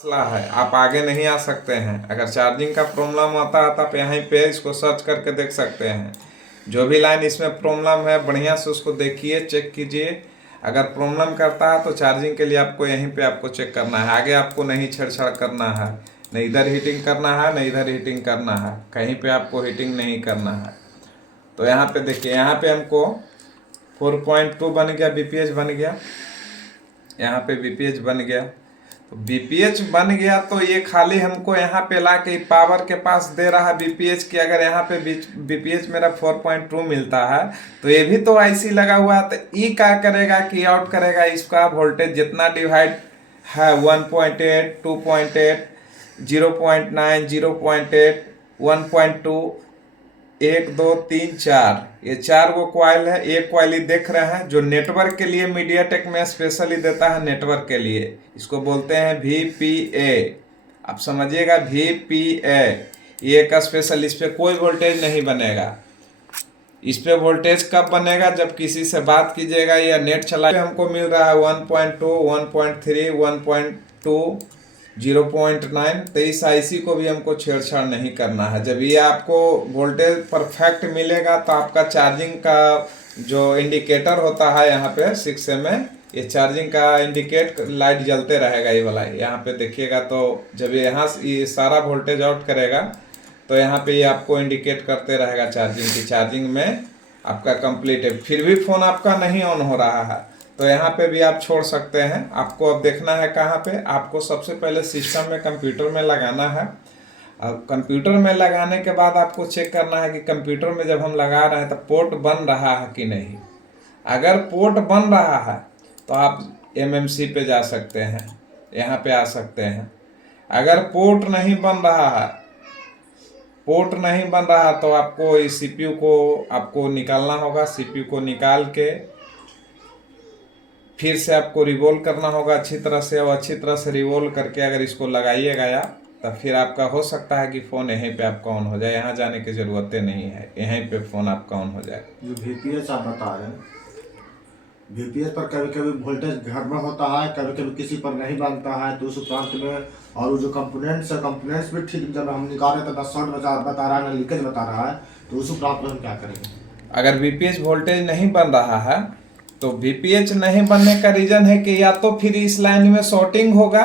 मसला है, आप आगे नहीं आ सकते हैं। अगर चार्जिंग का प्रॉब्लम आता है तो आप यहीं पे इसको सर्च करके देख सकते हैं। जो भी लाइन इसमें प्रॉब्लम है बढ़िया से उसको देखिए, चेक कीजिए। अगर प्रॉब्लम करता है तो चार्जिंग के लिए आपको यहीं पे आपको चेक करना है, आगे आपको नहीं छेड़छाड़ करना है। न इधर हीटिंग करना है, न इधर हीटिंग करना है, कहीं पे आपको हीटिंग नहीं करना है। तो यहाँ पे देखिए, यहाँ पे हमको 4.2 बन गया, बीपीएच बन गया। यहाँ पे बीपीएच बन गया, तो बीपीएच बन गया तो ये खाली हमको यहाँ पे ला के पावर के पास दे रहा है बीपीएच की। अगर यहाँ पे बीपीएच मेरा 4.2 मिलता है तो ये भी तो आईसी लगा हुआ है, तो ई क्या करेगा कि आउट करेगा इसका वोल्टेज जितना डिवाइड है 1.8, 2.8, 0.9, 0.8, 1.2, 1, 2, 3, 4, ये 4 गो क्वाइल है। एक क्वाइल ही देख रहे हैं जो नेटवर्क के लिए मीडियाटेक में स्पेशली देता है, नेटवर्क के लिए। इसको बोलते हैं VPA। आप समझिएगा, VPA ये एक स्पेशल, इस पे कोई वोल्टेज नहीं बनेगा। इस पे वोल्टेज कब बनेगा, जब किसी से बात कीजिएगा या नेट चलाए। हमको मिल रहा है 1.2, 1.3, 1.2, 0.9। तो इस आईसी को भी हमको छेड़छाड़ नहीं करना है। जब ये आपको वोल्टेज परफेक्ट मिलेगा तो आपका चार्जिंग का जो इंडिकेटर होता है यहाँ पे 6 में, ये चार्जिंग का इंडिकेट लाइट जलते रहेगा। ये वाला यहाँ पे देखिएगा, तो जब ये यहाँ ये सारा वोल्टेज आउट करेगा तो यहाँ पे ये आपको इंडिकेट करते रहेगा चार्जिंग की, चार्जिंग में आपका कंप्लीट है। फिर भी फ़ोन आपका नहीं ऑन हो रहा है तो यहाँ पे भी आप छोड़ सकते हैं। आपको अब देखना है कहाँ पे, आपको सबसे पहले सिस्टम में कंप्यूटर में लगाना है। अब कंप्यूटर में लगाने के बाद आपको चेक करना है कि कंप्यूटर में जब हम लगा रहे हैं तो पोर्ट बन रहा है कि नहीं। अगर पोर्ट बन रहा है तो आप MMC पे जा सकते हैं, यहाँ पे आ सकते हैं। अगर पोर्ट नहीं बन रहा है, पोर्ट नहीं बन रहा तो आपको इस CPU को आपको निकालना होगा। CPU को निकाल के फिर से आपको रिवॉल्व करना होगा अच्छी तरह से, और अच्छी तरह से रिवॉल्व करके अगर इसको लगाइएगा या तो फिर आपका हो सकता है कि फ़ोन यहीं पे आपका ऑन हो जाए। यहाँ जाने की ज़रूरत नहीं है, यहीं पे फ़ोन आपका ऑन हो जाए। जो VPS आप बता रहे हैं, VPS पर कभी कभी वोल्टेज गड़बड़ होता है, कभी कभी किसी पर नहीं बनता है, तो उस उपरांत में और वो जो कंपोनेंट्स है, कंपोनेंट्स भी ठीक जब हम निकाल रहे थे ना शॉर्ट बता रहा है ना लीकेज बता रहा है, तो उस उपरांत में हम क्या करेंगे? अगर VPH वोल्टेज नहीं बन रहा है तो VPH नहीं बनने का रीज़न है कि या तो फिर इस लाइन में शॉर्टिंग होगा,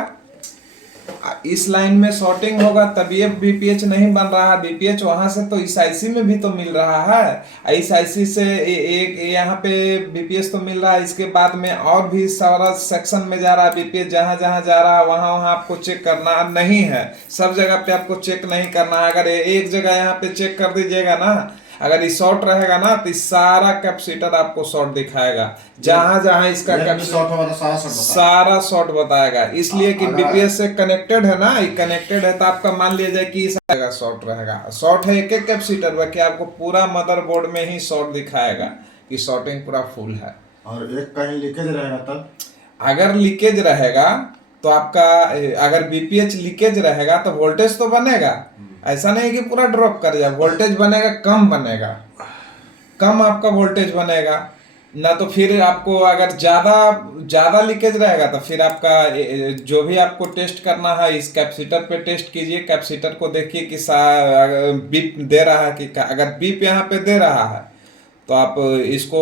इस लाइन में शॉर्टिंग होगा तब ये VPH नहीं बन रहा है। VPH वहां से तो इस IC में भी तो मिल रहा है, इस IC से एक यहाँ पे VPH तो मिल रहा है। इसके बाद में और भी सारा सेक्शन में जा रहा है VPH, जहां जहां जा रहा है वहां वहां आपको चेक करना नहीं है। सब जगह पे आपको चेक नहीं करना है। अगर एक जगह यहाँ पे चेक कर दीजिएगा ना, अगर ये शॉर्ट रहेगा ना तो सारा कैपेसिटर आपको शॉर्ट दिखाएगा, जहां जहां इसका शॉर्ट होगा तो सारा शॉर्ट बताएगा। इसलिए कि बीपीएस से कनेक्टेड है ना, ये कनेक्टेड है तो आपका मान लिया जाए कि इस शॉर्ट रहेगा। शॉर्ट है एक एक कैपेसिटर, बाकी आपको पूरा मदरबोर्ड में ही शॉर्ट दिखाएगा कि शॉर्टिंग पूरा फुल है। और एक कहीं लीकेज रहेगा तब? अगर लीकेज रहेगा तो आपका, अगर बीपीएच लीकेज रहेगा तो वोल्टेज तो बनेगा, ऐसा नहीं कि पूरा ड्रॉप कर जाए। वोल्टेज बनेगा, कम बनेगा, कम आपका वोल्टेज बनेगा ना। तो फिर आपको अगर ज़्यादा ज़्यादा लीकेज रहेगा तो फिर आपका जो भी आपको टेस्ट करना है इस कैपेसिटर पे टेस्ट कीजिए। कैपेसिटर को देखिए कि बीप दे रहा है कि, अगर बीप यहाँ पे दे रहा है तो आप इसको,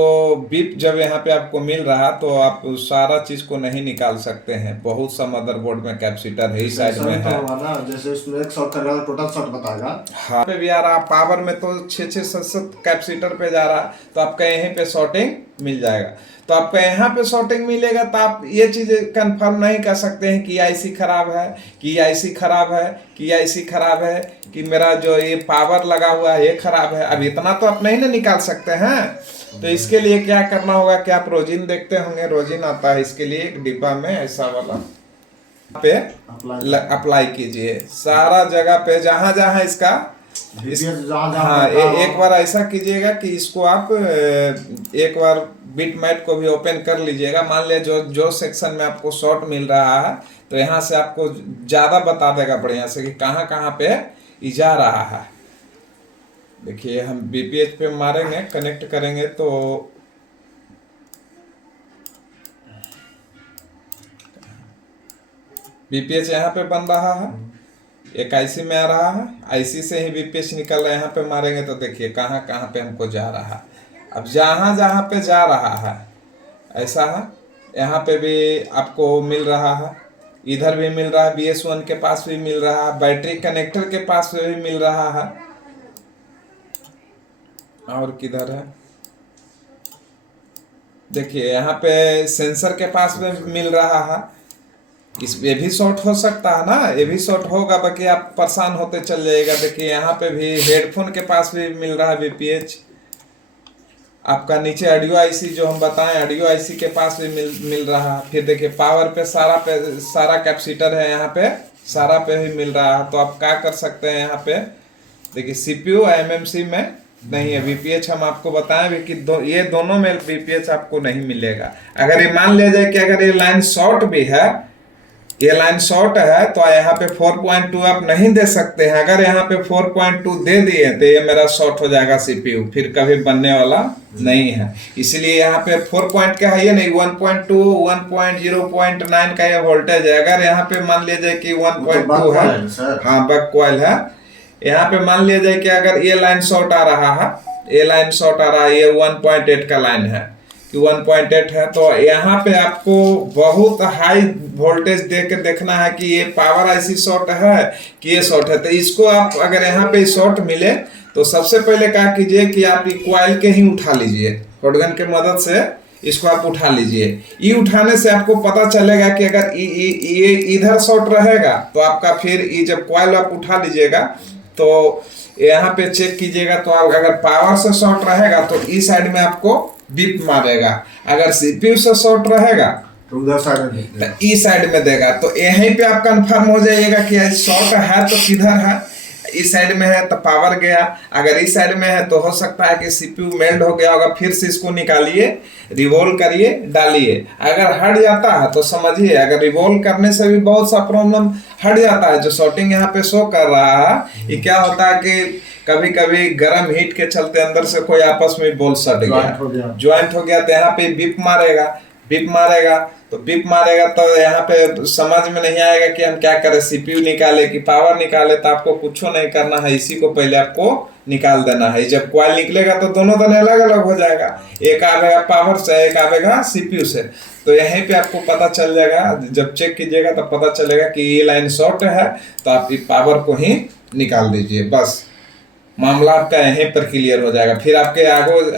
बीप जब यहाँ पे आपको मिल रहा तो आप सारा चीज को नहीं निकाल सकते हैं। बहुत सा मदरबोर्ड में कैपेसिटर है, इस साइड में है। जैसे उसमें एक शॉर्ट करेगा टोटल शॉर्ट बताएगा। हाँ पे भी आ रहा, पावर में तो 6-6 कैपेसिटर पे जा रहा, तो आपका यहीं पे शॉर्टिंग मिल जाएगा। तो आपका यहाँ पे शॉर्टिंग मिलेगा तो आप ये चीज़ कंफर्म नहीं कर सकते हैं कि आईसी खराब है, कि आईसी खराब है, कि आईसी खराब है, कि मेरा जो ये पावर लगा हुआ है ये खराब है। अब इतना तो आप नहीं ना निकाल सकते हैं। तो इसके लिए क्या करना होगा कि आप रोजिन देखते होंगे, रोजिन आता है इसके लिए एक डिब्बा में ऐसा वाला, पे अप्लाई कीजिए सारा जगह पे, जहां जहां इसका हाँ। एक बार ऐसा कीजिएगा कि इसको आप एक बार बिटमैट को भी ओपन कर लीजिएगा। मान लिया जो जो सेक्शन में आपको शॉर्ट मिल रहा है तो यहाँ से आपको ज़्यादा बता देगा बढ़िया से कि कहाँ कहाँ पे ये जा रहा है। देखिए हम बीपीएच पे मारेंगे, कनेक्ट करेंगे तो बीपीएच यहाँ पे बन रहा है, एक आईसी में आ रहा है, आईसी से ही बीपीएच निकल रहा है। यहाँ पे मारेंगे तो देखिए कहाँ कहाँ पे हमको जा रहा है। अब जहाँ जहाँ पे जा रहा है ऐसा है, यहाँ पे भी आपको मिल रहा है, इधर भी मिल रहा है, BS1 के पास भी मिल रहा है, बैटरी कनेक्टर के पास भी मिल रहा है, और किधर है देखिए यहाँ पे सेंसर के पास में मिल रहा है। इस ये भी शॉर्ट हो सकता है ना, ये भी शॉर्ट होगा, बाकी आप परेशान होते चल जाएगा। देखिए यहाँ पे भी हेडफोन के पास भी मिल रहा है बीपीएच। आपका नीचे ऑडियो आईसी जो हम बताएं, ऑडियो आईसी के पास भी मिल रहा है। फिर देखिए पावर पे सारा कैपेसिटर है, यहाँ पे सारा पे भी मिल रहा है। तो आप क्या कर सकते हैं, यहाँ पे देखिए सीपीयू एमएमसी में नहीं है बीपीएच। हम आपको बताएं भी कि ये दोनों में बीपीएच आपको नहीं मिलेगा। अगर ये मान लिया जाए कि अगर ये लाइन शॉर्ट भी है, ये लाइन शॉर्ट है, तो यहाँ पे 4.2 आप नहीं दे सकते हैं। अगर यहाँ पे 4.2 दे दिए तो ये मेरा शॉर्ट हो जाएगा सीपीयू, फिर कभी बनने वाला नहीं है। इसलिए यहाँ पे 4 पॉइंट का है ये नहीं, 1.2 1.0.9 का ये वोल्टेज है। अगर यहाँ पे मान लिया जाए कि 1.2 है, हाँ बक कॉइल है, यहाँ पे मान लिया जाए कि अगर ये लाइन शॉर्ट आ रहा है, ये लाइन शॉर्ट आ रहा है, ये 1.8 का लाइन है कि 1.8 है, तो यहाँ पे आपको बहुत हाई वोल्टेज दे के देखना है कि ये पावर आईसी शॉर्ट है कि ये शॉर्ट है। तो इसको आप अगर यहाँ पे शॉर्ट मिले तो सबसे पहले क्या कीजिए कि आप कॉइल के ही उठा लीजिए, हॉटगन के मदद से इसको आप उठा लीजिए। ये उठाने से आपको पता चलेगा कि अगर ये इधर शॉर्ट रहेगा तो आपका फिर ये जब कॉइल आप उठा लीजिएगा तो यहाँ पे चेक कीजिएगा, तो अगर पावर से शॉर्ट रहेगा तो इस साइड में आपको बीप मारेगा, अगर सीपीयू से शॉर्ट रहेगा तो उधर साइड में तो इस साइड में देगा। तो यहीं पे आप कंफर्म हो जाइएगा कि शॉर्ट है तो किधर है, इस साइड में है तो पावर गया, अगर इस साइड में है तो हो सकता है कि सीपीयू मेल्ट हो गया होगा। फिर से इसको निकालिए, रिवॉल्व करिए, डालिए। अगर हट जाता है तो समझिए, अगर रिवॉल्व करने से भी बहुत सा प्रॉब्लम हट जाता है। जो शॉर्टिंग यहाँ पे शो कर रहा है, ये क्या होता है कि कभी कभी गर्म हीट के चलते अंदर से कोई आपस में बोल्ट सट गया, ज्वाइंट हो गया, तो यहाँ पे बीप मारेगा, बीप मारेगा तो बीप मारेगा तो यहाँ पे समझ में नहीं आएगा कि हम क्या करें, सीपीयू निकाले कि पावर निकाले। तो आपको कुछ नहीं करना है, इसी को पहले आपको निकाल देना है। जब कॉइल निकलेगा तो दोनों दने अलग अलग हो जाएगा, एक आवेगा पावर से, एक आवेगा सीपीयू से। तो यहीं पे आपको पता चल जाएगा, जब चेक कीजिएगा तो पता चलेगा कि ये लाइन शॉर्ट है, तो आप पावर को ही निकाल दीजिए, बस मामला आपका यहीं पर क्लियर हो जाएगा। फिर आपके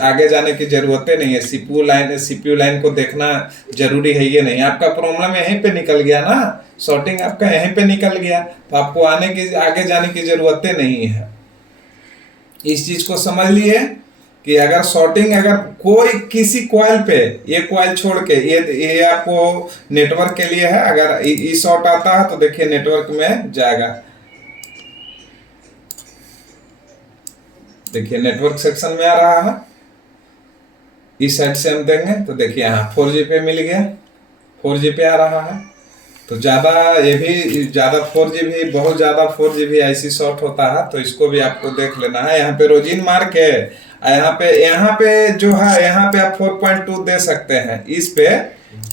आगे जाने की जरूरत नहीं है, सीपीयू लाइन को देखना जरूरी है ये नहीं। आपका प्रॉब्लम यहीं पे निकल गया ना, शॉर्टिंग आपका यहीं पे निकल गया, तो आपको आगे जाने की जरूरत नहीं है। इस चीज को समझ लिए कि अगर शॉर्टिंग, अगर कोई किसी कॉइल पे, ये कॉइल छोड़ के ये आपको नेटवर्क के लिए है, अगर ये शॉर्ट आता है तो देखिए नेटवर्क में जाएगा। देखिए नेटवर्क सेक्शन में आ रहा है, इस साइड से हम देंगे तो देखिए यहाँ 4G पे मिल गया, 4G पे आ रहा है। तो ज़्यादा ये भी ज़्यादा 4G भी, बहुत ज़्यादा 4G भी आईसी शॉर्ट होता है, तो इसको भी आपको देख लेना है। यहाँ पे रोजिन मार के यहाँ पे जो है, यहाँ पे आप 4.2 दे सकते हैं, इस पे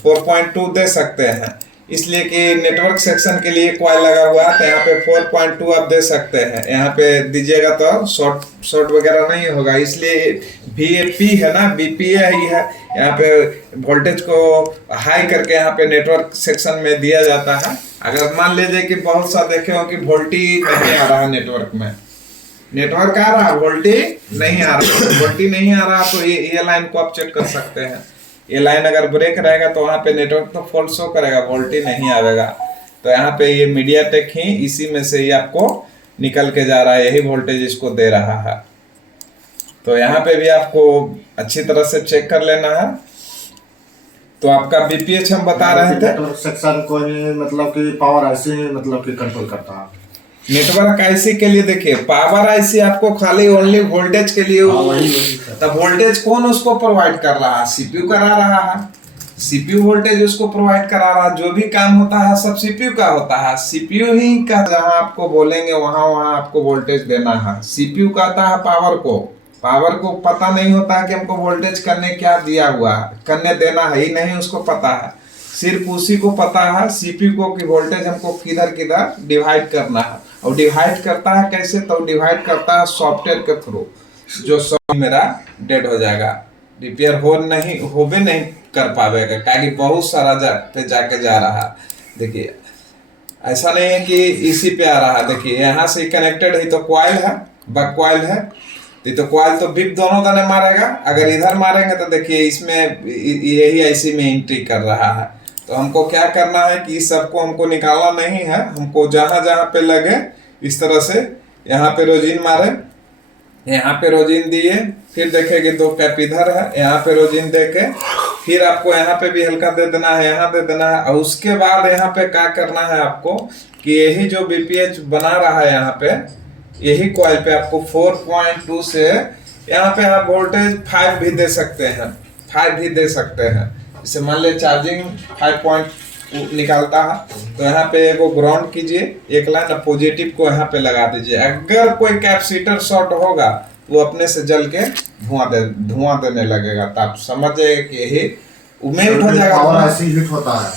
4.2 दे सकते हैं, इसलिए कि नेटवर्क सेक्शन के लिए कॉइल लगा हुआ है। तो यहाँ पे 4.2 आप दे सकते हैं, यहाँ पे दीजिएगा तो शॉर्ट वगैरह नहीं होगा। इसलिए VAP है ना, BPA ही है, यहाँ पे वोल्टेज को हाई करके यहाँ पे नेटवर्क सेक्शन में दिया जाता है। अगर मान लीजिए कि बहुत सा देखे हो कि वोल्टी नहीं आ रहा नेटवर्क में, नेटवर्क आ रहा, वोल्टी नहीं आ रहा, वोल्टी नहीं आ रहा, तो ये लाइन को आप चेक कर सकते हैं। ये लाइन अगर ब्रेक रहेगा तो वहाँ पे नेटवर्क तो फॉल्ट शो करेगा, वोल्टेज नहीं आवेगा। तो यहाँ पे ये मीडियाटेक ही इसी में से ही आपको निकल के जा रहा है, यही वोल्टेज इसको दे रहा है। तो यहाँ पे भी आपको अच्छी तरह से चेक कर लेना है। तो आपका बीपीएच हम बता रहे थे, नेटवर्क सेक्शन को मतलब कि पावर आईसी मतलब कि कंट्रोल करता है। नेटवर्क आईसी के लिए देखिए, पावर आईसी आपको खाली ओनली वोल्टेज के लिए, तब वोल्टेज कौन उसको प्रोवाइड कर रहा है, सीपीयू करा रहा है, सीपीयू वोल्टेज उसको प्रोवाइड करा रहा है। जो भी काम होता है सब सीपीयू का होता है, सीपीयू ही का जहां आपको बोलेंगे वहां आपको वोल्टेज देना है। सीपीयू कहता है पावर को पता नहीं होता है कि हमको वोल्टेज करने क्या दिया हुआ है, करने देना है ही नहीं उसको पता है। सिर्फ उसी को पता है सीपीयू को कि वोल्टेज हमको किधर किधर डिवाइड करना है। और डिवाइड करता है कैसे, तो डिवाइड करता है सॉफ्टवेयर के थ्रू, जो सब मेरा डेड हो जाएगा, रिपेयर हो भी नहीं कर पाएगा, क्योंकि बहुत सारा पे जाके जा रहा है। देखिए ऐसा नहीं है कि इसी पे आ रहा है, देखिए यहाँ से कनेक्टेड है, तो कॉइल है, बक कॉइल है, तो कॉइल तो बिप दोनों दाने मारेगा। अगर इधर मारेंगे तो देखिए इसमें यही आईसी में एंट्री कर रहा है। तो हमको क्या करना है कि इस सबको हमको निकालना नहीं है, हमको जहां जहां पे लगे इस तरह से यहाँ पे रोजिन मारे, यहाँ पे रोजिन दिए, फिर देखेंगे 2 कैप इधर है, यहाँ पे रोजिन देके फिर आपको यहाँ पे भी हल्का दे देना है, यहाँ दे देना है। और उसके बाद यहाँ पे क्या करना है आपको कि यही जो बीपीएच बना रहा है यहाँ पे, यही कॉइल पे आपको 4.2 से यहाँ पे आप वोल्टेज 5 भी दे सकते हैं, 5 भी दे सकते हैं। जैसे मान ले चार्जिंग 5 निकालता है, तो यहाँ पे एगो ग्राउंड कीजिए, एक लाइन पॉजिटिव को यहाँ पे लगा दीजिए। अगर कोई कैपेसिटर शॉर्ट होगा वो अपने से जल के धुआं देने लगेगा, तो आप समझ जाइए कि यही उमेद हो जाएगा। पावर ऐसी हिट होता है,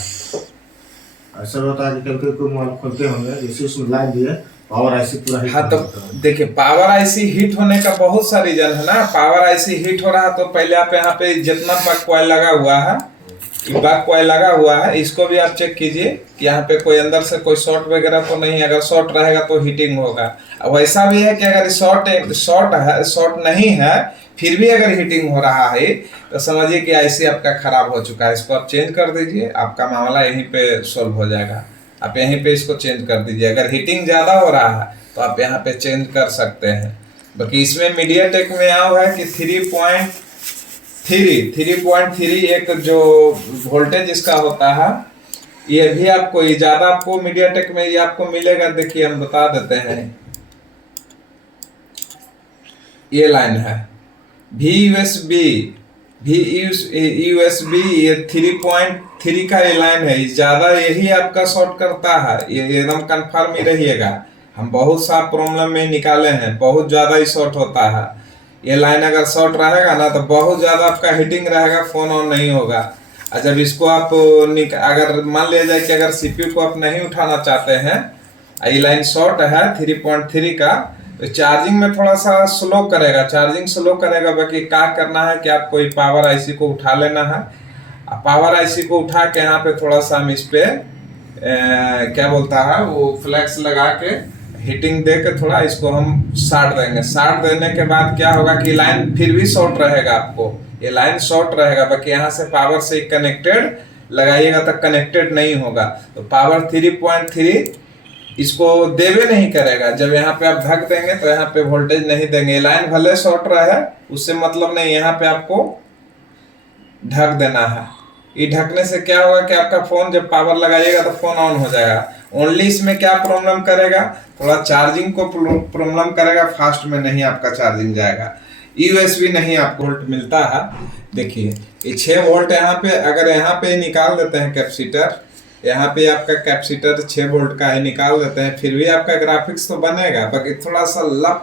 ऐसा होता है कि कभी कोई मोबाइल खोलते होंगे, जैसे उसमें लाइन दिए पावर आईसी पूरा हिट। हाँ, तो देखिए पावर आईसी हिट होने का बहुत सा रीजन है ना। पावर आईसी हिट हो रहा है तो पहले आप यहाँ पे जितना बक कॉइल लगा हुआ है, बक कॉइल लगा हुआ है, इसको भी आप चेक कीजिए कि यहाँ पे कोई अंदर से कोई शॉर्ट वगैरह तो नहीं है। अगर शॉर्ट रहेगा तो हीटिंग होगा। अब ऐसा भी है कि अगर शॉर्ट नहीं है फिर भी अगर हीटिंग हो रहा है तो समझिए कि आईसी आपका खराब हो चुका है। इसको आप चेंज कर दीजिए, आपका मामला यहीं पे सोल्व हो जाएगा। आप यहीं पे इसको चेंज कर दीजिए। अगर हीटिंग ज़्यादा हो रहा है तो आप यहाँ पे चेंज कर सकते हैं। बाकी इसमें मीडियाटेक में आया हुआ है कि 3.3 एक जो वोल्टेज इसका होता है, ये भी आपको ज़्यादा आपको मीडियाटेक में ये आपको मिलेगा। देखिए हम बता देते हैं, ये लाइन है VUSB ये 3.3 का ये लाइन है, ज्यादा यही आपका शॉर्ट करता है। ये एकदम कंफर्म ही रहिएगा, हम बहुत सा प्रॉब्लम में निकाले हैं, बहुत ज्यादा ही शॉर्ट होता है। ये लाइन अगर शॉर्ट रहेगा ना तो बहुत ज्यादा आपका हीटिंग रहेगा, फोन ऑन नहीं होगा। और जब इसको आप अगर मान लिया जाए कि अगर सीपीयू को आप नहीं उठाना चाहते हैं, ये लाइन शॉर्ट है 3.3 का, तो चार्जिंग में थोड़ा सा स्लो करेगा, चार्जिंग स्लो करेगा। बाकी क्या करना है कि आपको पावर आईसी को उठा लेना है। पावर आईसी को उठा के यहाँ पे थोड़ा सा हम इस पे क्या बोलता है वो फ्लैक्स लगा के हीटिंग दे के थोड़ा इसको हम साट देंगे। साट देने के बाद क्या होगा कि लाइन फिर भी शॉर्ट रहेगा, आपको ये लाइन शॉर्ट रहेगा। बाकी यहाँ से पावर से कनेक्टेड लगाइएगा तो कनेक्टेड नहीं होगा। तो पावर 3.3 इसको देवे नहीं करेगा। जब यहाँ पे आप ढक देंगे तो यहाँ पे वोल्टेज नहीं देंगे। लाइन भले शॉर्ट रहे उससे मतलब नहीं, यहाँ पे आपको ढक देना है। ये ढकने से क्या होगा कि आपका फोन जब पावर लगाइएगा तो फोन ऑन हो जाएगा। ओनली इसमें क्या प्रॉब्लम करेगा, थोड़ा चार्जिंग को प्रॉब्लम करेगा, फास्ट में नहीं आपका चार्जिंग जाएगा। यूएसबी नहीं आपको वोल्ट मिलता है। देखिए ये 6 वोल्ट यहाँ पे, अगर यहाँ पे निकाल देते हैं कैपेसिटर, यहाँ पे आपका कैपेसिटर 6 वोल्ट का है, निकाल देते हैं, फिर भी आपका ग्राफिक्स तो बनेगा। बाकी थोड़ा सा लप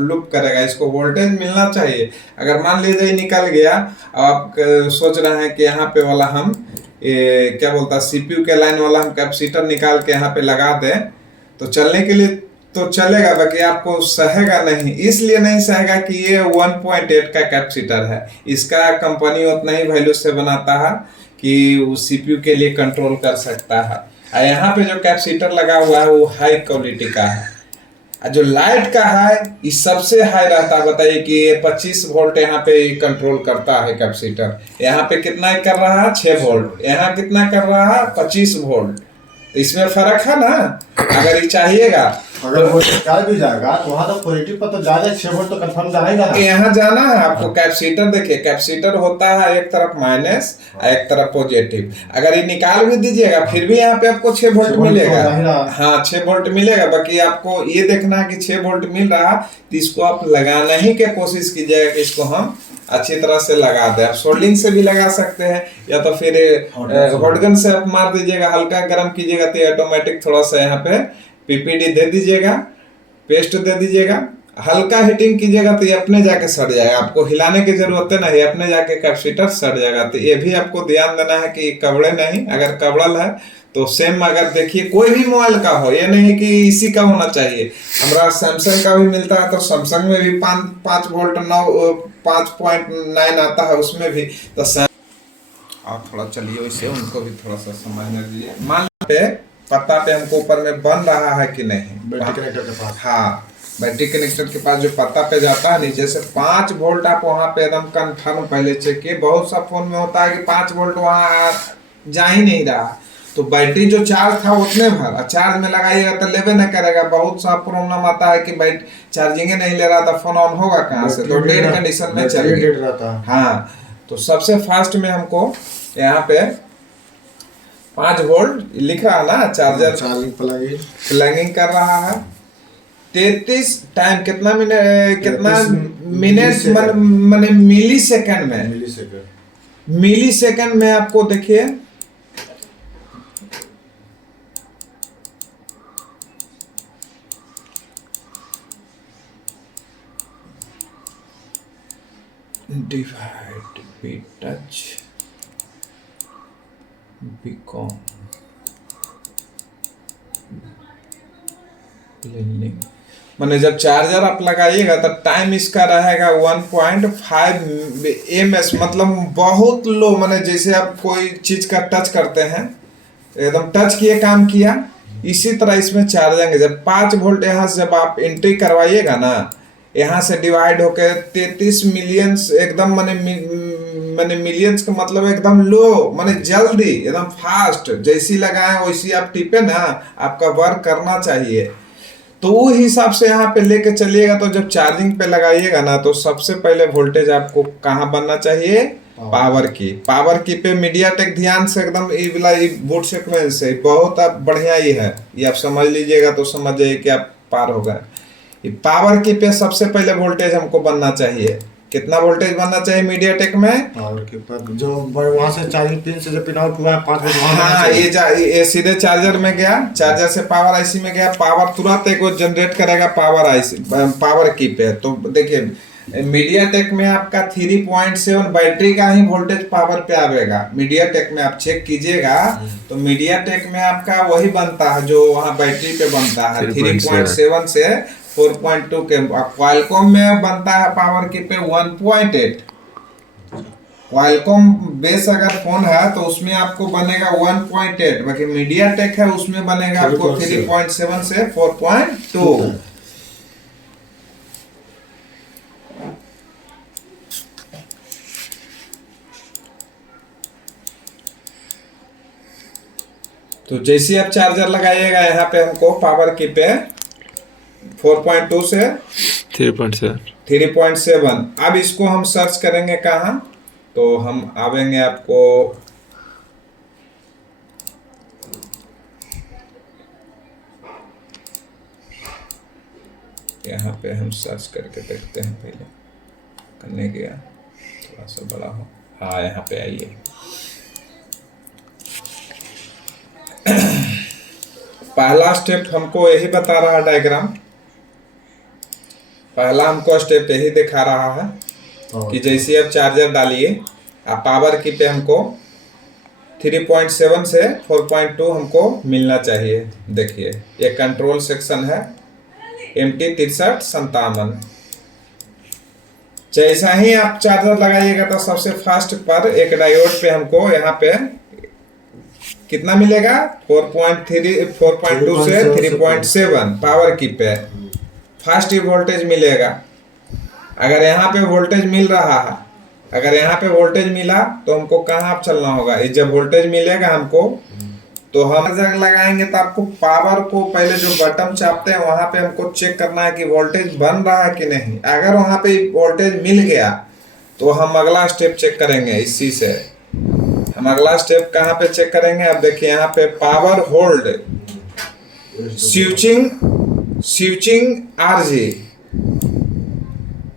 लुप करेगा। इसको वोल्टेज मिलना चाहिए। अगर मान लीजिए निकल गया, आप सोच रहे हैं कि यहाँ पे वाला हम क्या बोलता है सीपीयू के लाइन वाला हम कैपेसिटर निकाल के यहाँ पे लगा दें तो चलने के लिए तो चलेगा, बाकी आपको सहेगा नहीं। इसलिए नहीं सहेगा कि ये 1.8 का कैपेसिटर है, इसका कंपनी उतना ही वैल्यू से बनाता है कि वो सीपीयू के लिए कंट्रोल कर सकता है। और यहाँ पे जो कैपेसिटर लगा हुआ है वो हाई क्वालिटी का है। और जो लाइट का है ये सबसे हाई रहता है। बताइए कि ये 25 वोल्ट यहाँ पे कंट्रोल करता है कैपेसिटर। यहाँ पे कितना कर रहा है 6 वोल्ट, यहाँ कितना कर रहा है 25 वोल्ट। तो इसमें फर्क है ना। अगर ये चाहिएगा अगर वो चल भी जाएगा तो वहाँ तो पॉजिटिव पर तो जाएगा, 6 वोल्ट तो कंफर्म जाना ही जाना। यहाँ जाना है आपको। कैपेसिटर देखिए, कैपेसिटर होता है एक तरफ माइनस और एक तरफ पॉजिटिव। अगर ये निकाल भी दीजिएगा फिर भी यहाँ पे आपको 6 वोल्ट मिलेगा। हाँ 6 वोल्ट मिलेगा। बाकी आपको ये देखना है कि 6 वोल्ट मिल रहा तो इसको आप लगाना ही के कोशिश कीजिएगा कि इसको हम अच्छी तरह से लगा दें। आप सोल्डिंग से भी लगा सकते हैं या तो फिर हॉटगन से आप मार दीजिएगा, हल्का गर्म कीजिएगा तो ऑटोमेटिक थोड़ा सा यहाँ पे पीपीडी दे दीजिएगा, पेस्ट दे दीजिएगा हल्का हीटिंग कीजिएगा तो ये अपने जाके सड़ जाएगा, आपको हिलाने की जरूरत है ना, ये अपने जाके कैपेसिटर सड़ जाएगा। तो ये भी आपको ध्यान देना है कि कवड़े नहीं, अगर कवड़ल है तो सेम, अगर देखिए कोई भी मोबाइल का हो, ये नहीं कि इसी का होना चाहिए। हमारा सैमसंग का भी मिलता है, तो सैमसंग में भी 5.9 आता है, उसमें भी तो और थोड़ा चलिए वैसे उनको भी थोड़ा सा समझने दीजिए। मान पे पत्ता पे हमको ऊपर में बन रहा है कि नहीं, बैटरी कनेक्टर के पास, हाँ बैटरी कनेक्टर के पास जो पत्ता पे जाता है नीचे से 5 वोल्ट, आप वहाँ पे एकदम कन्फर्म पहले चेक किए। बहुत सा फोन में होता है कि 5 वोल्ट वहाँ जा ही नहीं रहा, तो बैटरी जो चार्ज था उतने भर चार्ज में लगाइएगा तो लेवे न करेगा। बहुत सा प्रॉब्लम आता है कि बैट चार्जिंग नहीं ले रहा था, फोन ऑन होगा कहाँ से, तो डेड कंडीशन में चल गया। हाँ, तो सबसे फास्ट में हमको यहाँ पे 5 वोल्ट लिख रहा है ना, चार्जर चार्जिंग प्लगिंग कर रहा है। 33 टाइम कितना मिनट मैंने मिली सेकंड में आपको देखिए डिवाइड बी टच बीकॉम मैंने जब चार्जर आप लगाइएगा तो टाइम इसका रहेगा 1.5 ms, मतलब बहुत लो। मैंने जैसे आप कोई चीज का टच करते हैं, एकदम टच किए काम किया, इसी तरह इसमें चार्जिंग है। जब 5 वोल्ट यहाँ से जब आप एंट्री करवाइएगा ना, यहाँ से डिवाइड होकर 33 मिलियंस एकदम मैंने मिलियंस का मतलब एकदम लो, मैंने जल्दी एकदम फास्ट, जैसी लगाए वैसी आप टिपे ना, आपका वर्क करना चाहिए। तो वो हिसाब से यहाँ पे लेके चलिएगा। तो जब चार्जिंग पे लगाइएगा ना, तो सबसे पहले वोल्टेज आपको कहाँ बनना चाहिए, पावर की पे मीडियाटेक ध्यान से एकदम ये वाला बूट सीक्वेंस है, बहुत आप बढ़िया ही है, ये आप समझ लीजिएगा तो समझ जाइए कि आप पार हो गए। पावर की पे सबसे पहले वोल्टेज हमको बनना चाहिए, कितना वोल्टेज बनना चाहिए मीडियाटेक में, पावर के पर जो वहां से चार्जिंग पिन से जो पिन आउट हुआ है 5 वोल्ट, हाँ ये सीधे चार्जर में गया, चार्जर से पावर आईसी में गया, पावर तुरंत एक जनरेट करेगा पावर आईसी पावर की पे। तो देखिए मीडियाटेक में आपका 3.7 बैटरी का ही वोल्टेज पावर पे आवेगा। मीडियाटेक में आप चेक कीजिएगा तो मीडियाटेक में आपका वही बनता है जो वहाँ बैटरी पे बनता है 3.7 से 4.2 के। क्वालकॉम में बनता है पावर की पे 1.8। क्वालकॉम बेस अगर फोन है तो उसमें आपको बनेगा 1.8, बाकी मीडियाटेक है उसमें बनेगा आपको 3.7 से 4.2। तो जैसे आप चार्जर लगाइएगा यहाँ पे हमको पावर की पे 4.2 से 3.7। अब इसको हम सर्च करेंगे कहाँ, तो हम आवेंगे आपको यहाँ पे, हम सर्च करके देखते हैं। पहले करने गया थोड़ा सा बड़ा हो, हाँ यहाँ पे आइए। पहला स्टेप हमको यही बता रहा है डायग्राम, पहला हमको स्टेप यही दिखा रहा है कि जैसे आप चार्जर डालिए, आप पावर की पे हमको 3.7 से 4.2 हमको मिलना चाहिए। देखिए ये कंट्रोल सेक्शन है MT6357। जैसा ही आप चार्जर लगाइएगा तो सबसे फास्ट पर एक डायोड पे हमको यहाँ पे कितना मिलेगा 4.2 से 3.7 पावर की पे फास्ट वोल्टेज मिलेगा। अगर यहाँ पे वोल्टेज मिल रहा है, अगर यहाँ पे वोल्टेज मिला तो हमको कहाँ आप चलना होगा, जब वोल्टेज मिलेगा हमको तो हम जब लगाएंगे तो आपको पावर को पहले जो बटन चापते हैं वहां पे हमको चेक करना है कि वोल्टेज बन रहा है कि नहीं। अगर वहां पे वोल्टेज मिल गया तो हम अगला स्टेप चेक करेंगे। इसी से हम अगला स्टेप कहाँ पे चेक करेंगे, अब देखिए यहाँ पे power hold switching RG,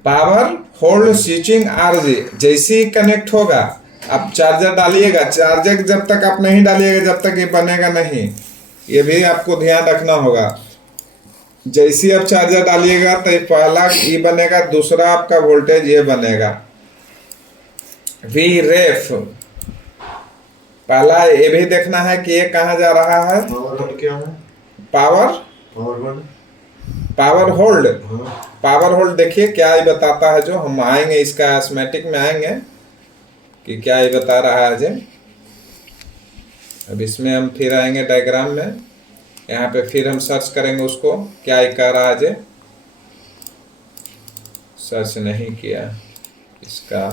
power hold switching RG जैसे ही कनेक्ट होगा आप चार्जर डालिएगा। चार्जर जब तक आप नहीं डालिएगा जब तक ये बनेगा नहीं, ये भी आपको ध्यान रखना होगा। जैसे ही आप चार्जर डालिएगा तो ये पहला ये बनेगा, दूसरा आपका वोल्टेज ये बनेगा वी रेफ। पहला ये भी देखना है कि ये कहाँ जा रहा है। पावर क्या है? Power power power hold. हाँ। पावर होल्ड देखिए क्या ये बताता है, जो हम आएंगे इसका स्कीमेटिक में आएंगे कि क्या ये बता रहा है। जो अब इसमें हम फिर आएंगे डायग्राम में, यहाँ पे फिर हम सर्च करेंगे उसको क्या ये कह रहा है। जो सर्च नहीं किया इसका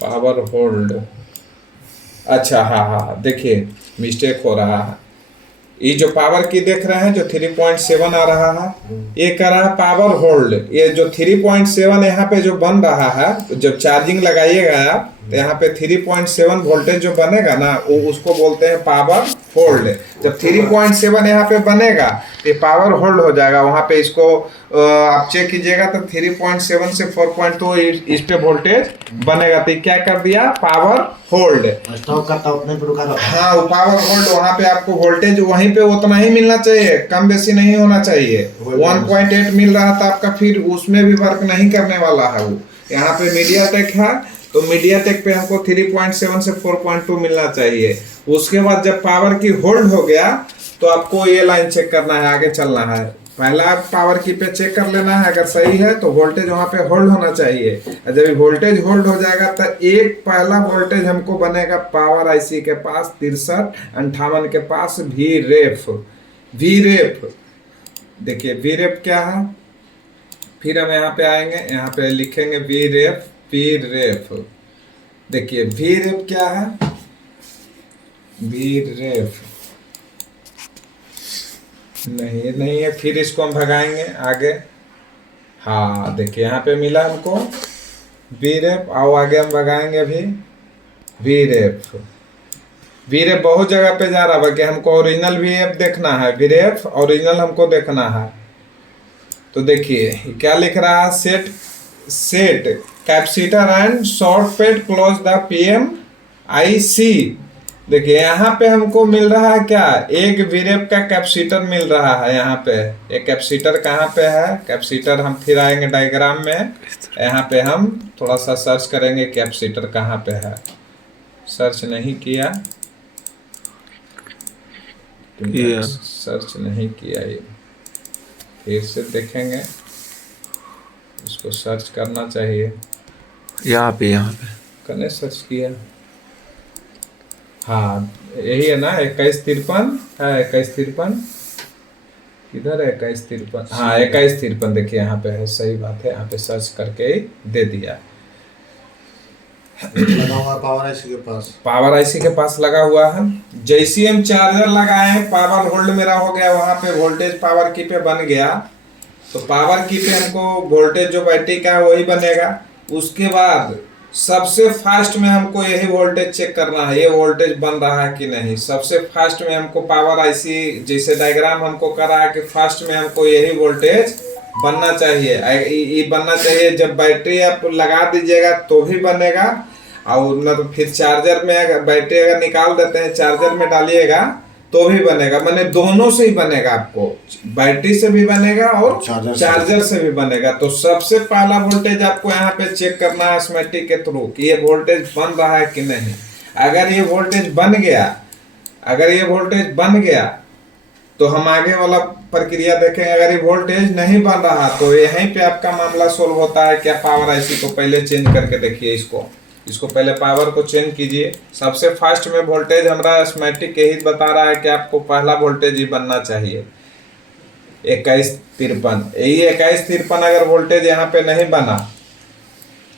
पावर होल्ड। अच्छा हाँ हाँ, देखिए मिस्टेक हो रहा है। ये जो पावर की देख रहे हैं जो 3.7 आ रहा है, ये कर रहा है पावर होल्ड। ये जो 3.7 यहाँ पे जो बन रहा है, जब चार्जिंग लगाइएगा आप तो यहाँ पे 3.7 वोल्टेज जो बनेगा ना, वो उसको बोलते हैं पावर होल्ड। जब 3.7 यहाँ पे बनेगा ये पावर होल्ड हो जाएगा। वहाँ पे इसको आप चेक कीजिएगा तो 3.7 से 4.2 इस पे वोल्टेज बनेगा। तो क्या कर दिया, पावर होल्ड। स्टॉप करता उतने पे रुका रहता है। हाँ, वो पावर होल्ड, वहाँ पे आपको वोल्टेज वहीं पे उतना ही मिलना चाहिए, कम बेसी नहीं होना चाहिए। 1.8 मिल रहा था आपका, फिर उसमें भी वर्क नहीं करने वाला है वो। यहाँ पे मीडियाटेक है तो मीडियाटेक पे हमको 3.7 से 4.2 मिलना चाहिए। उसके बाद जब पावर की होल्ड हो गया तो आपको ये लाइन चेक करना है, आगे चलना है। पहला पावर की पे चेक कर लेना है, अगर सही है तो वोल्टेज वहाँ पे होल्ड होना चाहिए। और जब वोल्टेज होल्ड हो जाएगा तो एक पहला वोल्टेज हमको बनेगा पावर आईसी के पास 6358 के पास वी रेफ। वी रेफ देखिए, वी रेफ क्या है, फिर हम यहाँ पे आएंगे, यहाँ पे लिखेंगे वी रेफ। वी रेफ देखिए, वी रेफ क्या है, वी रेफ नहीं नहीं है। फिर इसको हम भगाएंगे आगे। हाँ देखिए यहाँ पे मिला हमको वी रेफ। आओ आगे हम भगाएंगे अभी वी रेफ। वी रेफ बहुत जगह पे जा रहा है कि हमको ओरिजिनल वी रेफ देखना है। वी रेफ ओरिजिनल हमको देखना है। तो देखिए क्या लिख रहा है, set set capacitor and short paid close the PM IC. देखिए यहाँ पे हमको मिल रहा है क्या, एक वीरेप का कैपेसिटर मिल रहा है। यहाँ पे एक कैपेसिटर कहाँ पे है, कैपेसिटर हम फिर आएंगे डायग्राम में। यहाँ पे हम थोड़ा सा सर्च करेंगे कैपेसिटर कहाँ पे है। सर्च नहीं किया, सर्च नहीं किया, ये फिर से देखेंगे, इसको सर्च करना चाहिए। यहाँ पे कने सर्च किया, हाँ यही है ना, 2153 है। 2153 किधर है, 2153, हाँ 2153 देखिए यहाँ पे है। सही बात है, यहाँ पे सर्च करके ही दे दिया। लगा हुआ पावर आईसी के पास, पावर आईसी के पास लगा हुआ है। जैसे हम चार्जर लगाए, पावर होल्ड मेरा हो गया, वहां पे वोल्टेज पावर की पे बन गया। तो पावर की पे हमको वोल्टेज जो बैटरी का है वही बनेगा। उसके बाद सबसे फास्ट में हमको यही वोल्टेज चेक करना है, ये वोल्टेज बन रहा है कि नहीं। सबसे फास्ट में हमको पावर आईसी, जैसे डायग्राम हमको कर रहा है कि फास्ट में हमको यही वोल्टेज बनना चाहिए। ये बनना चाहिए। जब बैटरी आप लगा दीजिएगा तो भी बनेगा, और न तो फिर चार्जर में अगर बैटरी अगर निकाल देते हैं चार्जर में डालिएगा तो भी बनेगा। मैंने दोनों से ही बनेगा, आपको बैटरी से भी बनेगा और चार्जर से भी बनेगा। तो सबसे पहला वोल्टेज आपको यहाँ पे चेक करना है स्कीमेटिक के थ्रू कि ये वोल्टेज बन रहा है कि नहीं। अगर ये वोल्टेज बन गया, अगर ये वोल्टेज बन गया तो हम आगे वाला प्रक्रिया देखेंगे। अगर ये वोल्टेज नहीं बन रहा तो यहीं पे आपका मामला सोल्व होता है। क्या, पावर आईसी को पहले चेंज करके देखिए, इसको पहले पावर को चेंज कीजिए। सबसे फास्ट में वोल्टेज हमारा स्कीमेटिक यही बता रहा है कि आपको पहला वोल्टेज ही बनना चाहिए 2153। यही 2153 अगर वोल्टेज यहाँ पे नहीं बना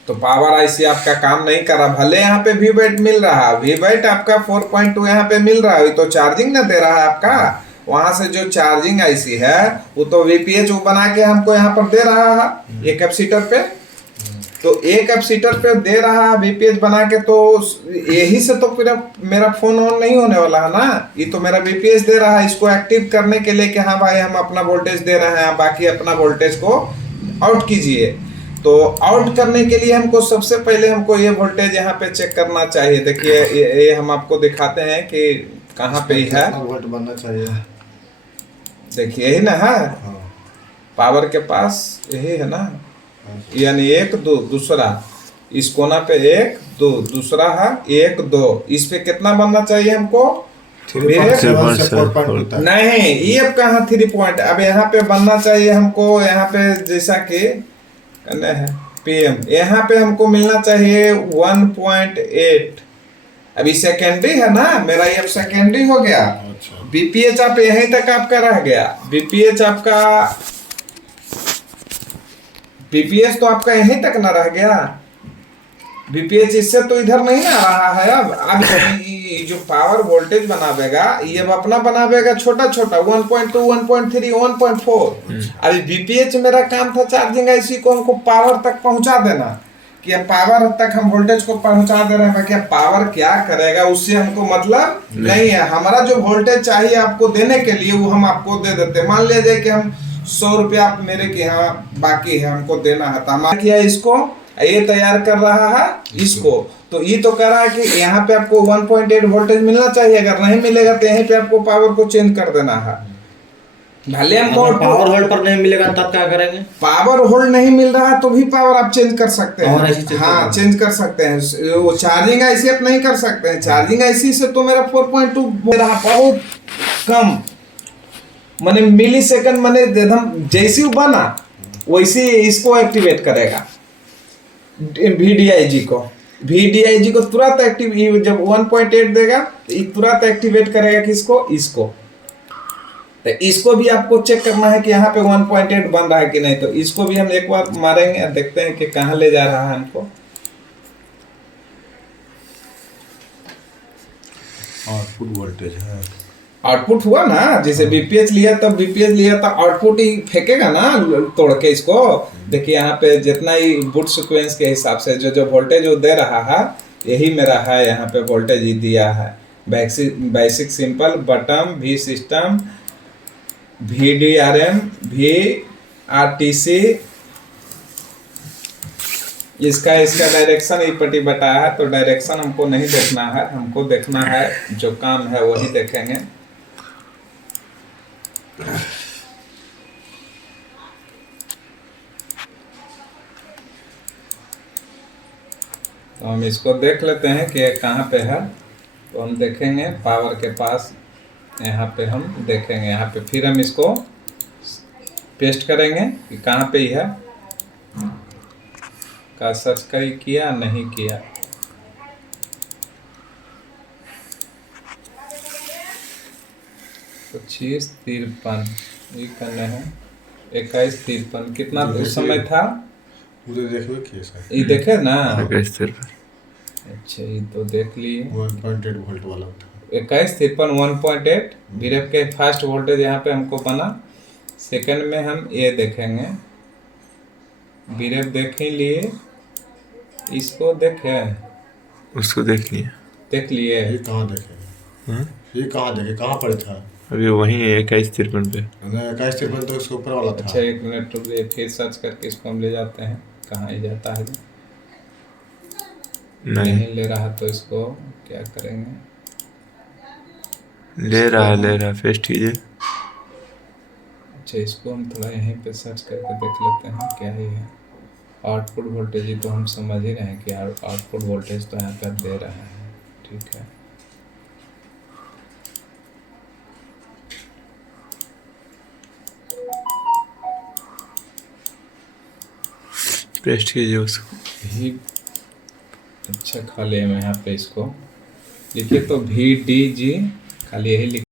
तो पावर आईसी आपका काम नहीं कर रहा। भले यहाँ पे वी बैट मिल रहा है, वी बैट आपका 4.2 यहाँ पे मिल रहा है, तो चार्जिंग ना दे रहा है आपका। वहां से जो चार्जिंग आईसी है वो तो वीपीएच बना के हमको यहाँ पर दे रहा है ये कैपेसिटर पे। तो एक कैपेसिटर पे दे रहा है वीपीएच बना के, तो यही से तो फिर मेरा फोन ऑन नहीं होने वाला है ना। ये तो मेरा वीपीएच दे रहा है इसको एक्टिव करने के लिए कि हाँ भाई हम अपना वोल्टेज दे रहे हैं, बाकी अपना वोल्टेज को आउट कीजिए। तो आउट करने के लिए हमको सबसे पहले हमको ये वोल्टेज यहाँ पे चेक करना चाहिए। देखिए ये हम आपको दिखाते हैं कि कहाँ पे है। वोल्ट बनना चाहिए। देखिए यही ना है, हाँ पावर के पास यही है ना, हाँ। यानी 1 2 दूसरा, इस कोना पे 1 2 दूसरा है 1 2, इस पे कितना बनना चाहिए हमको? 3.7 से 4.2 तक। नहीं, ये अब कहाँ 3 पॉइंट, अब यहाँ पे बनना चाहिए हमको, यहाँ पे जैसा कि करना है पीएम, यहाँ पे हमको मिलना चाहिए 1.8। अभी सेकेंडरी है ना मेरा, ये अब सेकेंडरी हो गया। अच्छा बीपीएच आप यहीं तक आपका रह गया, बीपीएच आपका, बीपीएच तो आपका यहीं तक ना रह गया, बीपीएच इससे तो इधर नहीं आ रहा है। अब ये जो पावर वोल्टेज बनावेगा ये अब अपना बनावेगा छोटा छोटा 1.2 1.3 1.4। अभी बीपीएच मेरा काम था चार्जिंग आईसी को हमको पावर तक पहुंचा देना, कि अब पावर तक हम वोल्टेज को पहुंचा दे रहे हैं, बाकी पावर क्या करेगा उससे हमको मतलब नहीं है। हमारा जो वोल्टेज चाहिए आपको देने के लिए वो हम आपको दे देते हैं। मान लीजिए कि हम 100 रुपया मेरे के यहाँ बाकी है हमको देना है, तो हमारा किया इसको, ये तैयार कर रहा है इसको, तो ये तो कह रहा है कि यहाँ पे आपको 1.8 वोल्टेज मिलना चाहिए, अगर नहीं मिलेगा तो यहीं पे आपको पावर को चेंज कर देना है। भले हमको पावर होल्ड पर नहीं मिलेगा तब क्या करेंगे? पावर होल्ड नहीं मिल रहा है तो भी पावर आप चेंज कर सकते पावर ऐसी हैं, चेंज हाँ कर चेंज कर सकते हैं। वो चार्जिंग आईसी आप नहीं कर सकते हैं, चार्जिंग आईसी से तो मेरा 4.2 मेरा बहुत कम, माने मिली सेकंड, माने एकदम जैसी बना वैसे इसको एक्टिवेट करेगा VDIG को, VDIG को तुरंत एक्टिव, जब 1.8 देगा तो ये तुरंत एक्टिवेट करेगा किसको? इसको। तो इसको भी आपको चेक करना है कि यहाँ पे 1.8 बन रहा है कि नहीं, तो इसको भी हम एक बार मारेंगे, देखते हैं कि कहाँ ले जा रहा है हमको। आउटपुट वोल्टेज है, आउटपुट हुआ ना, जैसे बीपीएच लिया तब बीपीएच लिया तो आउटपुट ही फेंकेगा ना तोड़ के इसको। देखिए यहाँ पे जितना ही बूट सीक्वेंस के हिसाब से जो जो वोल्टेज वो दे रहा है यही मेरा है, यहाँ पे वोल्टेज ही दिया है। बेसिक सिंपल बटन भी सिस्टम VDRM VRTC, इसका डायरेक्शन एक पट्टी बताया है, तो डायरेक्शन हमको नहीं देखना है, हमको देखना है जो काम है वही देखेंगे। तो हम इसको देख लेते हैं कि कहाँ पे है, तो हम देखेंगे पावर के पास, यहाँ पे हम देखेंगे, यहाँ पे फिर हम इसको पेस्ट करेंगे कि कहाँ पे ही है, का सर्च किया नहीं किया, तो 25-53 ये करना है, 21-53 कितना उस समय था, मुझे देखो कि सर ये देखे ना, 21-53। अच्छा ये तो देख लिए 1.8 वोल्ट वाला था। 21-53 1.8 बीरेफ के फास्ट वोल्टेज यहाँ पे हमको बना। सेकंड में हम ये देखेंगे, बीरेफ देख ही लिए, इसको देखे, उसको देख लिया, देख लिए, ये कहाँ देखे? हाँ? ये कहाँ देखे? कहाँ पर था? अभी वही है 21-53 पे। 21-53 तो उसके ऊपर वाला था। अच्छा एक मिनट रुक जाइए, फिर सर्च करके इसको हम ले जाते हैं, कहाँ ही जाता है, नहीं ले रहा तो इसको क्या करेंगे, ले रहा है, पेस्ट कीजिए। अच्छा इसको हम थोड़ा यहीं पे सर्च करके देख लेते हैं क्या ही है। आउटपुट वोल्टेज ही तो हम समझ ही रहे हैं कि आउटपुट वोल्टेज तो यहाँ पर दे रहा है, ठीक है। पेस्ट कीजिए उसको। भी अच्छा खाली हम यहाँ पे इसको लिखिए, तो VDG खाली यही लिख